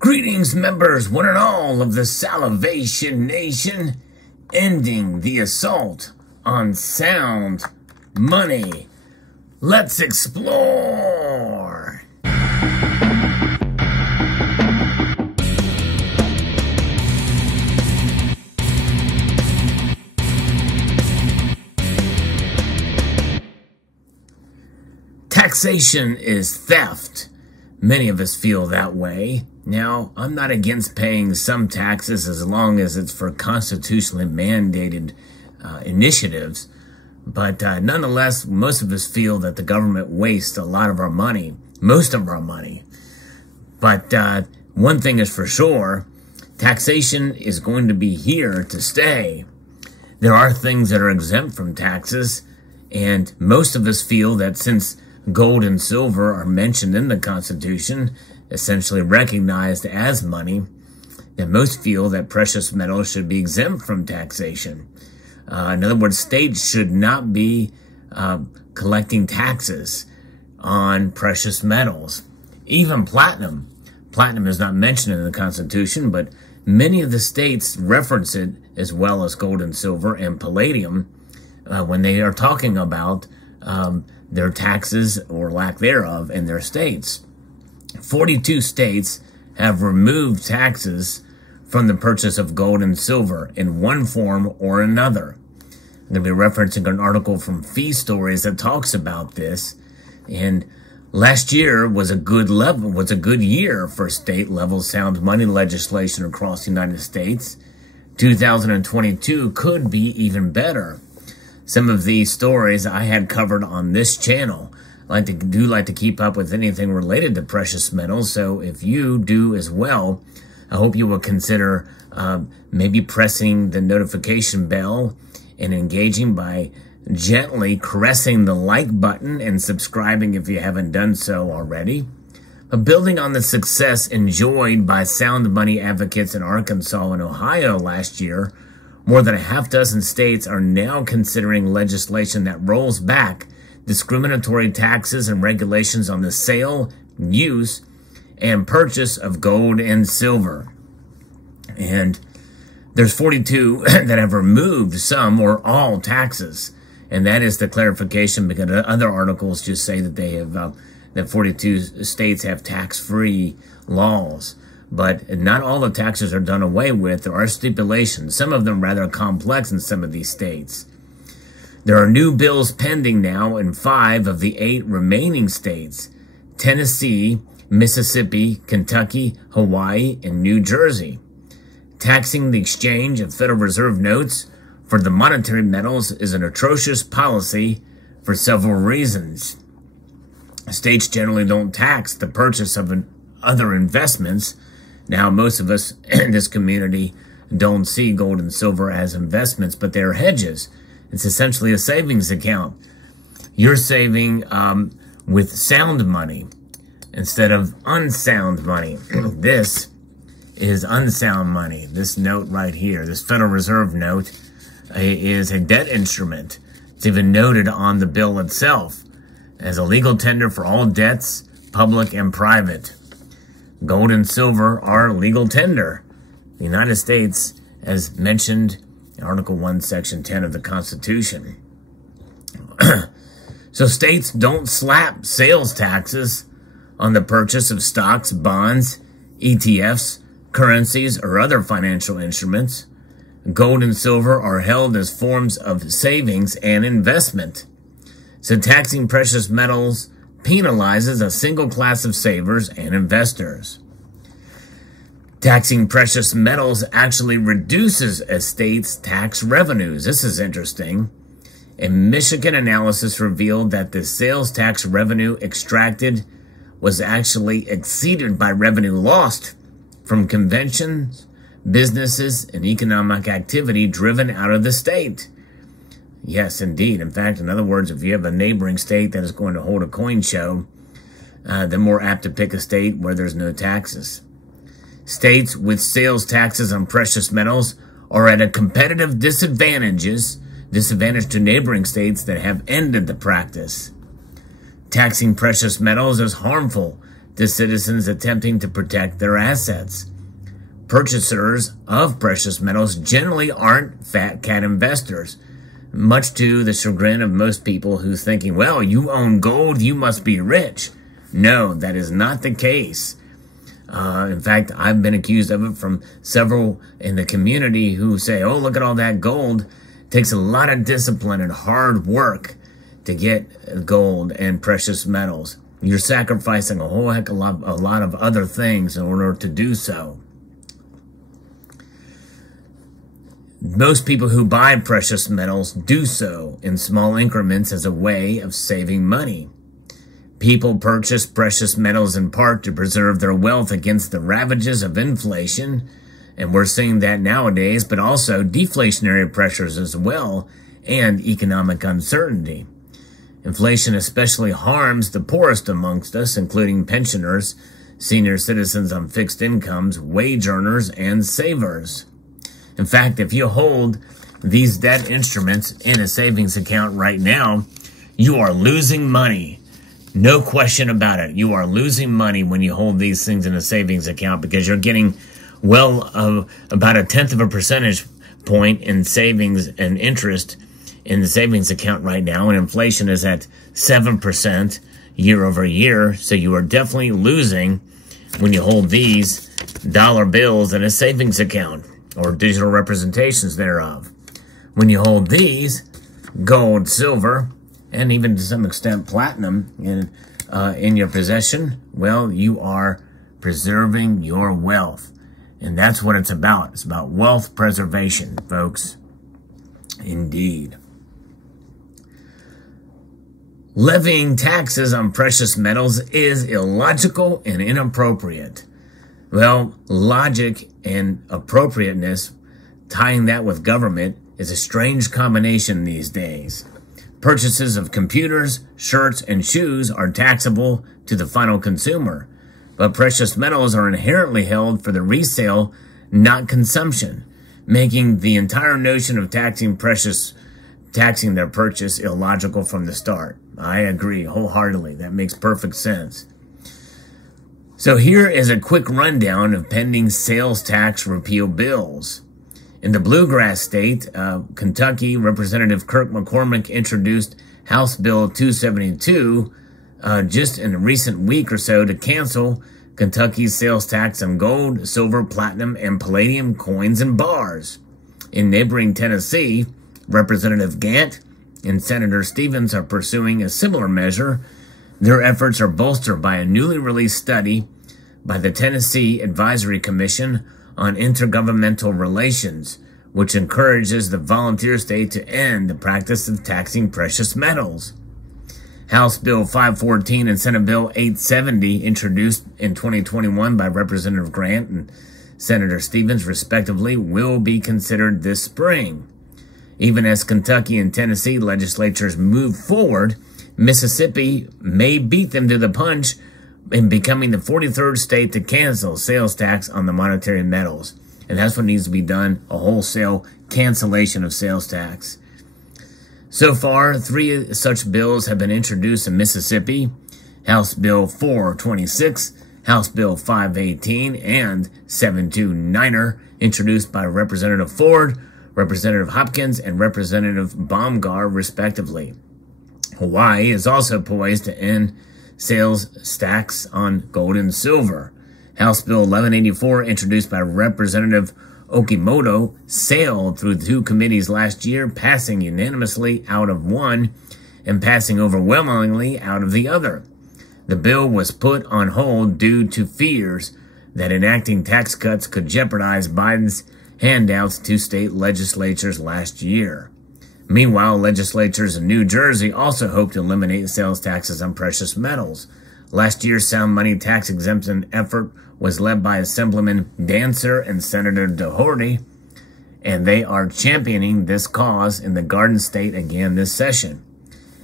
Greetings, members, one and all of the Salivation Nation, ending the assault on sound money. Let's explore. Taxation is theft. Many of us feel that way. Now, I'm not against paying some taxes as long as it's for constitutionally mandated initiatives, but nonetheless, most of us feel that the government wastes a lot of our money, most of our money. But one thing is for sure, taxation is going to be here to stay. There are things that are exempt from taxes, and most of us feel that since gold and silver are mentioned in the Constitution, essentially recognized as money, and most feel that precious metals should be exempt from taxation. In other words, states should not be collecting taxes on precious metals. Even platinum. Platinum is not mentioned in the Constitution, but many of the states reference it, as well as gold and silver and palladium, when they are talking about their taxes or lack thereof in their states. 42 states have removed taxes from the purchase of gold and silver in one form or another. I'm going to be referencing an article from Fee Stories that talks about this. And last year was a good year for state-level sound money legislation across the United States. 2022 could be even better. Some of these stories I had covered on this channel. I do like to keep up with anything related to precious metals, so if you do as well, I hope you will consider maybe pressing the notification bell and engaging by gently caressing the like button and subscribing if you haven't done so already. But building on the success enjoyed by sound money advocates in Arkansas and Ohio last year, more than a half dozen states are now considering legislation that rolls back discriminatory taxes and regulations on the sale, use, and purchase of gold and silver. And there's 42 that have removed some or all taxes. And that is the clarification, because other articles just say that they have that 42 states have tax-free laws. But not all the taxes are done away with. There are stipulations, some of them rather complex in some of these states. There are new bills pending now in 5 of the 8 remaining states: Tennessee, Mississippi, Kentucky, Hawaii, and New Jersey. Taxing the exchange of Federal Reserve notes for the monetary metals is an atrocious policy for several reasons. States generally don't tax the purchase of other investments. Now, most of us in this community don't see gold and silver as investments, but they're hedges. It's essentially a savings account. You're saving with sound money instead of unsound money. This is unsound money. This note right here, this Federal Reserve note, is a debt instrument. It's even noted on the bill itself as a legal tender for all debts, public and private. Gold and silver are legal tender. The United States, as mentioned in Article 1, Section 10 of the Constitution. So states don't slap sales taxes on the purchase of stocks, bonds, ETFs, currencies, or other financial instruments. Gold and silver are held as forms of savings and investment. So taxing precious metals penalizes a single class of savers and investors. Taxing precious metals actually reduces a state's tax revenues. This is interesting. A Michigan analysis revealed that the sales tax revenue extracted was actually exceeded by revenue lost from conventions, businesses, and economic activity driven out of the state. Yes, indeed. In fact, in other words, if you have a neighboring state that is going to hold a coin show, they're more apt to pick a state where there's no taxes. States with sales taxes on precious metals are at a competitive disadvantage to neighboring states that have ended the practice. Taxing precious metals is harmful to citizens attempting to protect their assets. Purchasers of precious metals generally aren't fat cat investors, much to the chagrin of most people who thinking, well, you own gold, you must be rich. No, that is not the case. In fact, I've been accused of it from several in the community who say, oh, look at all that gold. It takes a lot of discipline and hard work to get gold and precious metals. You're sacrificing a whole heck of a lot of other things in order to do so. Most people who buy precious metals do so in small increments as a way of saving money. People purchase precious metals in part to preserve their wealth against the ravages of inflation, and we're seeing that nowadays, but also deflationary pressures as well, and economic uncertainty. Inflation especially harms the poorest amongst us, including pensioners, senior citizens on fixed incomes, wage earners, and savers. In fact, if you hold these debt instruments in a savings account right now, you are losing money. No question about it. You are losing money when you hold these things in a savings account because you're getting about a 1/10 of a percentage point in savings and interest in the savings account right now, and inflation is at 7% year over year. So you are definitely losing when you hold these dollar bills in a savings account or digital representations thereof. When you hold these, gold, silver, and even to some extent platinum in your possession, well, you are preserving your wealth. And that's what it's about. It's about wealth preservation, folks. Indeed. Levying taxes on precious metals is illogical and inappropriate. Well, logic and appropriateness, tying that with government, is a strange combination these days. Purchases of computers, shirts, and shoes are taxable to the final consumer, but precious metals are inherently held for the resale, not consumption, making the entire notion of taxing their purchase illogical from the start. I agree wholeheartedly. That makes perfect sense. So here is a quick rundown of pending sales tax repeal bills. In the bluegrass state, Kentucky, Representative Kirk McCormick introduced House Bill 272 just in a recent week or so to cancel Kentucky's sales tax on gold, silver, platinum, and palladium coins and bars. In neighboring Tennessee, Representative Gant and Senator Stevens are pursuing a similar measure. Their efforts are bolstered by a newly released study by the Tennessee Advisory Commission on Intergovernmental Relations, which encourages the volunteer state to end the practice of taxing precious metals. House Bill 514 and Senate Bill 870, introduced in 2021 by Representative Grant and Senator Stevens, respectively, will be considered this spring. Even as Kentucky and Tennessee legislatures move forward, Mississippi may beat them to the punch in becoming the 43rd state to cancel sales tax on the monetary metals. And that's what needs to be done, a wholesale cancellation of sales tax. So far, 3 such bills have been introduced in Mississippi: House Bill 426, House Bill 518, and 729er, introduced by Representative Ford, Representative Hopkins, and Representative Baumgar, respectively. Hawaii is also poised to end sales tax on gold and silver. House Bill 1184, introduced by Representative Okimoto, sailed through 2 committees last year, passing unanimously out of one and passing overwhelmingly out of the other. The bill was put on hold due to fears that enacting tax cuts could jeopardize Biden's handouts to state legislatures last year. Meanwhile, legislatures in New Jersey also hope to eliminate sales taxes on precious metals. Last year's sound money tax exemption effort was led by Assemblyman Dancer and Senator Doherty, and they are championing this cause in the Garden State again this session.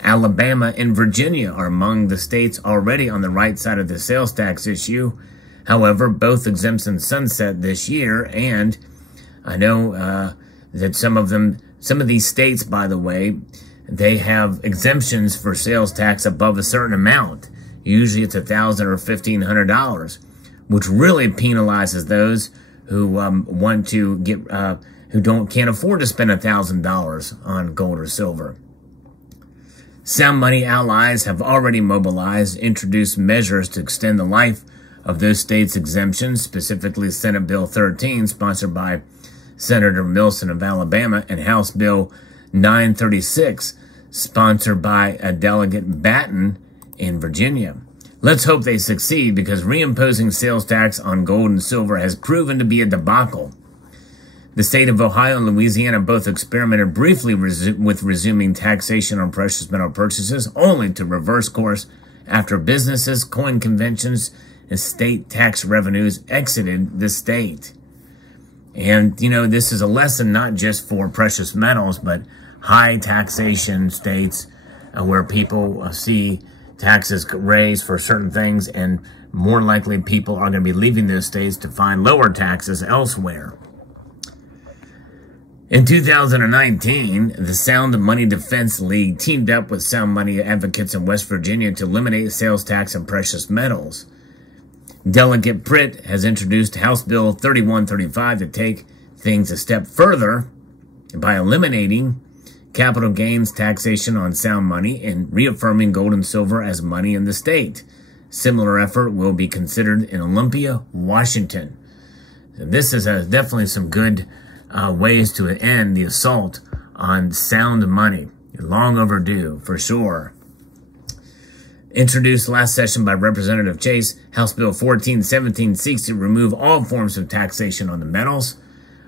Alabama and Virginia are among the states already on the right side of the sales tax issue. However, both exemptions sunset this year, and I know that some of these states, by the way, they have exemptions for sales tax above a certain amount. Usually it's $1,000 or $1,500, which really penalizes those who want to get can't afford to spend $1,000 on gold or silver. Sound money allies have already mobilized, introduced measures to extend the life of those states' exemptions, specifically Senate Bill 13, sponsored by Senator Milson of Alabama, and House Bill 936, sponsored by Delegate Batten in Virginia. Let's hope they succeed, because reimposing sales tax on gold and silver has proven to be a debacle. The state of Ohio and Louisiana both experimented briefly with resuming taxation on precious metal purchases, only to reverse course after businesses, coin conventions, and state tax revenues exited the state. And, you know, this is a lesson not just for precious metals, but high taxation states where people see taxes raised for certain things, and more likely people are going to be leaving those states to find lower taxes elsewhere. In 2019, the Sound Money Defense League teamed up with sound money advocates in West Virginia to eliminate sales tax on precious metals. Delegate Pritt has introduced House Bill 3135 to take things a step further by eliminating capital gains taxation on sound money and reaffirming gold and silver as money in the state. Similar effort will be considered in Olympia, Washington. This is definitely some good ways to end the assault on sound money. Long overdue, for sure. Introduced last session by Representative Chase, House Bill 1417 seeks to remove all forms of taxation on the metals.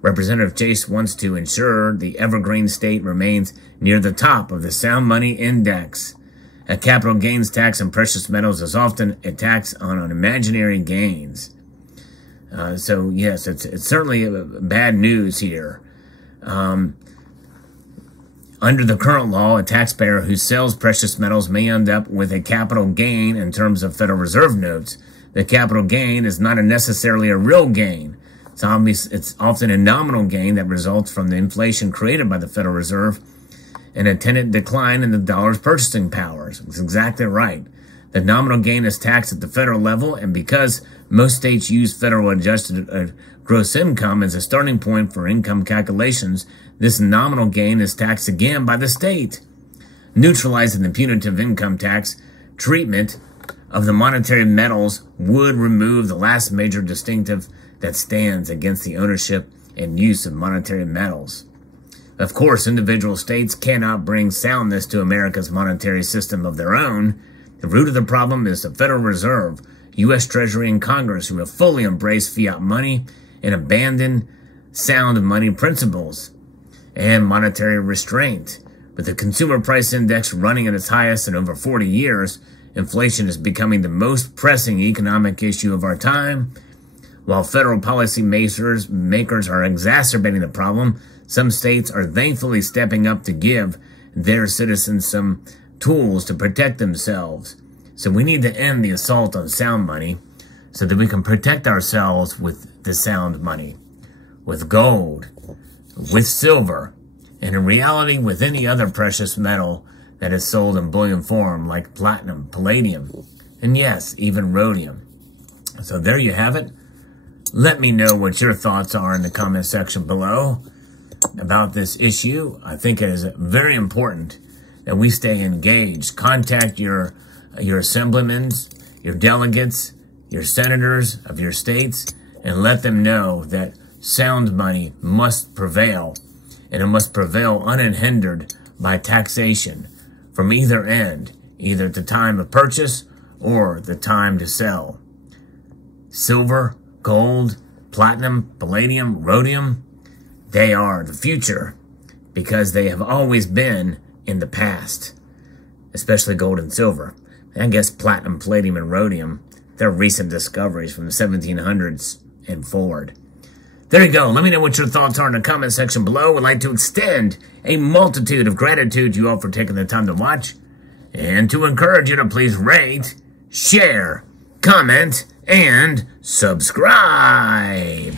Representative Chase wants to ensure the evergreen state remains near the top of the sound money index. A capital gains tax on precious metals is often a tax on imaginary gains. So yes, it's certainly bad news here. Under the current law, a taxpayer who sells precious metals may end up with a capital gain in terms of Federal Reserve notes. The capital gain is not necessarily a real gain. It's often a nominal gain that results from the inflation created by the Federal Reserve and attendant decline in the dollar's purchasing powers. It's exactly right. The nominal gain is taxed at the federal level, and because most states use federal adjusted gross income as a starting point for income calculations, this nominal gain is taxed again by the state. Neutralizing the punitive income tax treatment of the monetary metals would remove the last major distinctive that stands against the ownership and use of monetary metals. Of course, individual states cannot bring soundness to America's monetary system of their own. The root of the problem is the Federal Reserve, U.S. Treasury, and Congress, who have fully embraced fiat money and abandoned sound money principles and monetary restraint. With the consumer price index running at its highest in over 40 years, inflation is becoming the most pressing economic issue of our time. While federal policy makers are exacerbating the problem, some states are thankfully stepping up to give their citizens some tools to protect themselves. So we need to end the assault on sound money so that we can protect ourselves with the sound money, with gold, with silver, and in reality with any other precious metal that is sold in bullion form like platinum, palladium, and yes, even rhodium. So there you have it. Let me know what your thoughts are in the comment section below about this issue. I think it is very important that we stay engaged. Contact your assemblymen, your delegates, your senators of your states, and let them know that sound money must prevail, and it must prevail unhindered by taxation from either end, either at the time of purchase or the time to sell. Silver, gold, platinum, palladium, rhodium, they are the future because they have always been in the past, especially gold and silver. I guess platinum, palladium, and rhodium, they're recent discoveries from the 1700s and forward. There you go. Let me know what your thoughts are in the comment section below. I'd like to extend a multitude of gratitude to you all for taking the time to watch, and to encourage you to please rate, share, comment, and subscribe.